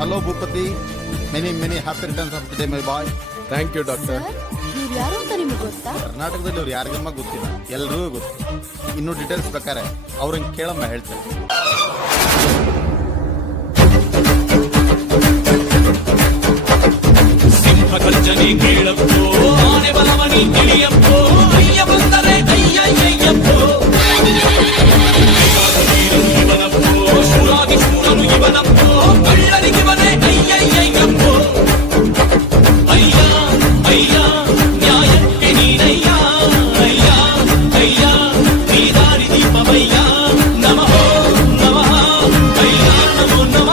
Hello Bhupathi, many happy returns of the day my boy. Thank you doctor. ಇವ್ರು ಯಾರು ಅಂತ ನಿಮ್ಗೆ ಗೊತ್ತಾ? ಕರ್ನಾಟಕದಲ್ಲಿ ಅವ್ರು ಯಾರಿಗಮ್ಮ ಗೊತ್ತಿಲ್ಲ, ಎಲ್ರಿಗೂ ಗೊತ್ತು. ಇನ್ನು ಡೀಟೇಲ್ಸ್ ಬೇಕಾರೆ ಅವ್ರಂಗೆ ಕೇಳಮ್ಮ, ಹೇಳ್ತೇನೆ. ಸಿಂಹ ಗರ್ಜನೆ ಕೇಳಪ್ಪೋ, ಆನೆ ಬಲವನಿ ತಿಳಿಯಪ್ಪೋ, ಅಯ್ಯ ಬಂದರೆ ಅಯ್ಯಯ್ಯಪ್ಪೋ. ಇವನಪ್ಪೋ, ಶೂರಾಗಿ ಶೂರನು ಇವನಪ್ಪೋ, ಕಳ್ಳರಿಗಿವನೇ ಅಯ್ಯಯ್ಯಪ್ಪೋ. ಅಯ್ಯ ಅಯ್ಯ ನ್ಯಾಯಕ್ಕೆ ನೀನಯ್ಯ, ಅಯ್ಯ ಅಯ್ಯ ನೀ ದಾರಿ ದೀಪವಯ್ಯ. ನಮಃ ನಮಃ ಅಯ್ಯ ನಮೋ ನಮಃ.